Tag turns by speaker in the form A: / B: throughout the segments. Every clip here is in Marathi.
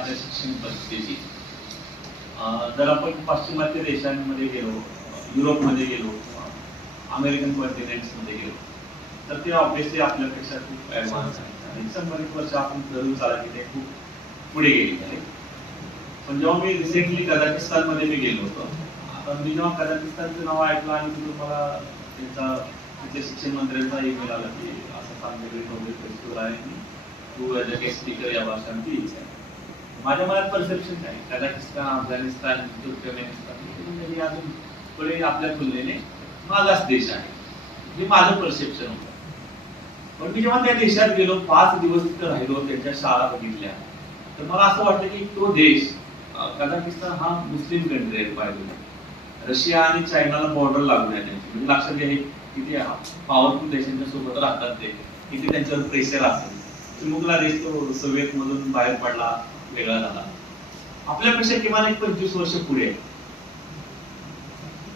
A: भारतीय शिक्षण पद्धतीची जर आपण पाश्चिमात्य देशांमध्ये गेलो युरोपमध्ये गेलो अमेरिकन कॉन्टिनेंट्समध्ये गेलो तर ते ऑब्विसली आपल्यापेक्षा खूप ॲडव्हान्स आहे आणि शंभर वर्ष आपण धरून चालत की ते खूप पुढे गेले आहे. पण जेव्हा मी रिसेंटली कझाकिस्तानमध्ये मी गेलो होतो आता मी जेव्हा कझाकिस्तानचं नाव ऐकलं आणि तिथून मला त्यांचा तिथे शिक्षण मंत्र्यांचा ईमेल आला की असं आमच्याकडे नोबेल फेस्टिवल आहे तू ॲज अ गेस्ट स्पीकर या भाषांची इच्छा आहे. माझ्या मनात परसेप्शन काय कझाकिस्तान अफगाणिस्तान तुर्कमेनिस्तान अजून पुढे आपल्या तुलनेने मागास देश आहे हे माझं परसेप्शन होतं. पण मी जेव्हा त्या देशात गेलो पाच दिवस तिथं राहिलो त्यांच्या शाळा बघितल्या तर मला असं वाटतं की तो देश कझाकिस्तान हा मुस्लिम कंट्री आहे पाहिजे रशिया आणि चायनाला बॉर्डर लागून आहे त्यांची. म्हणजे लक्षात घ्या किती पॉवरफुल देशांच्या सोबत राहतात ते. किती त्यांच्यावर प्रेशर असेल. चिमुकला देश तो सोवियत मधून बाहेर पडला. वेगळा झाला. आपल्यापेक्षा किमान एक पंचवीस वर्ष पुढे. आहे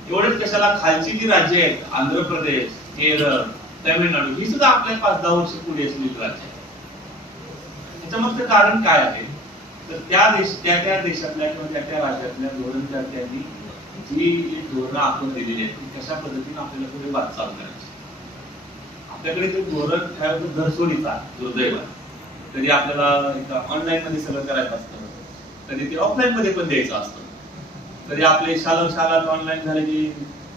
A: एवढेच कशाला खालची जी राज्य आहेत आंध्र प्रदेश केरळ तामिळनाडू ही सुद्धा आपल्या पाच दहा वर्ष पुढे असलेली राज्य आहेत. त्याच्यामागचं कारण काय आहे? तर त्या देश त्या त्या देशातल्या किंवा त्या त्या राज्यातल्या धोरणकर्त्यांनी जी जी धोरणं आपण दिलेली आहेत ती कशा पद्धतीने आपल्याला पुढे वाटचाल करायची? आपल्याकडे ते धोरण ठेवायचं घरसोडीचा दुर्दैव आहे कधी आपल्याला ऑनलाईन मध्ये सगळं करायचं असतं. कधी ते ऑफलाईन मध्ये पण द्यायचं असतं. कधी आपले शाला शाला ऑनलाईन झाले की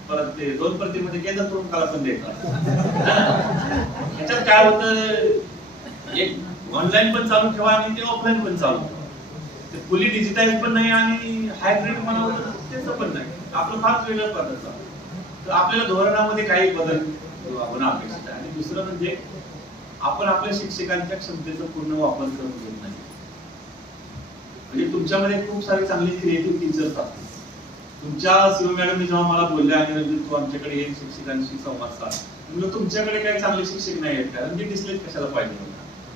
A: परत ते दोन प्रतिमध्ये केंद्र तुरुंगाला पण द्यायचं असतं. याच्यात काय होतं एक ऑनलाईन पण चालू ठेवा आणि ते ऑफलाईन पण चालू ठेवा. ते फुली डिजिटाईज पण नाही आणि हायब्रिड म्हणावं त्याचं पण नाही. आपलं फार वेगळं पद्धत तर आपल्याला धोरणामध्ये काही बदल होणं अपेक्षित आहे. आणि दुसरं म्हणजे आपण आपल्या शिक्षकांच्या क्षमतेचा पूर्ण वापर करून घेत नाही. म्हणजे तुमच्यामध्ये खूप सारे चांगले क्रिएटिव्ह टीचर्स असतात तुमच्या शिव मॅडम जेव्हा मला बोलल्या आणि रंजित तू आमच्याकडे ये शिक्षकांशी संवाद साध म्हणलं तुमच्याकडे काही चांगले शिक्षक नाही आहेत कारण ते डिस्प्ले कशाला पाहिजे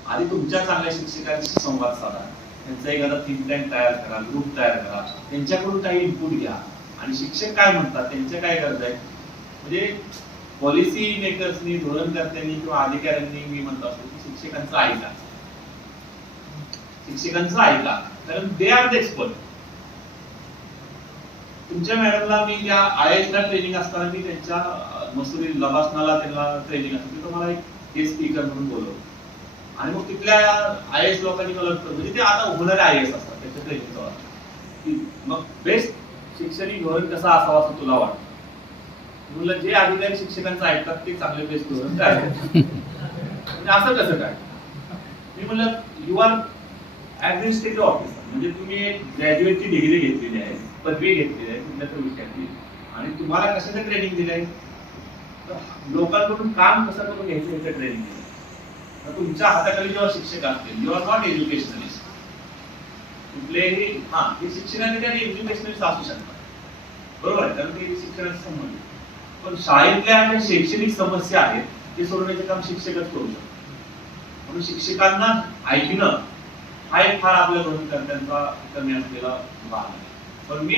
A: आधी तुमच्या चांगल्या शिक्षकांशी संवाद साधा. त्यांचा एखादा थिंक टँक तयार करा ग्रुप तयार करा. त्यांच्याकडून काही इनपुट घ्या. आणि शिक्षक काय म्हणतात? त्यांच्या काय गरज आहेत? म्हणजे पॉलिसी मेकर्सनी धोरणकर्त्यांनी किंवा अधिकाऱ्यांनी मी म्हणतो असतो की शिक्षकांचं ऐका. शिक्षकांचं ऐका. कारण दे आर द एक्सपर्ट तुमच्या मॅडमला मी त्या आय एस ला ट्रेनिंग असताना मी त्यांच्या मसुरी लबासनाला त्यांना ट्रेनिंग असते. तिथं मला एक गेस्ट स्पीकर म्हणून बोलवलं. आणि मग तिथल्या आय एस लोकांनी मला म्हणजे ते आता होणारे आय एस असतात. त्याच्या ट्रेनिंगचा मग बेस्ट शिक्षणी धोरण कसा असावा असं तुला वाटतं? मुलं जे अधिकारी शिक्षकांचं ऐकतात ते चांगले बेस्ट धोरण काय असं कसं काय? मी म्हणलं यु आर ऍडमिनिस्ट्रेटिव्ह ऑफिसर म्हणजे तुम्ही एक ग्रॅज्युएटची डिग्री घेतलेली आहे पदवी घेतलेली आहे कुठल्या तर विषयातली. आणि तुम्हाला कशाचं ट्रेनिंग दिलंय? लोकांकडून काम कसं करून घ्यायचं याचं ट्रेनिंग दिलं तर तुमच्या हाताखाली जेव्हा शिक्षक असतील यु आर नॉट एज्युकेशनलिस्ट कुठलेही हा हे शिक्षणाधिकारी एज्युकेशनलिस्ट असू शकतात. बरोबर आहे कारण ते शिक्षणाशी संबंधित. पण शाळेतल्या ज्या शैक्षणिक समस्या आहेत ते सोडवण्याचे काम शिक्षकच करू शकतात. म्हणून शिक्षकांना ऐकणं हा एक फार आपल्या धोरणकर्त्यांचा कमी असलेला भाग आहे. पण मी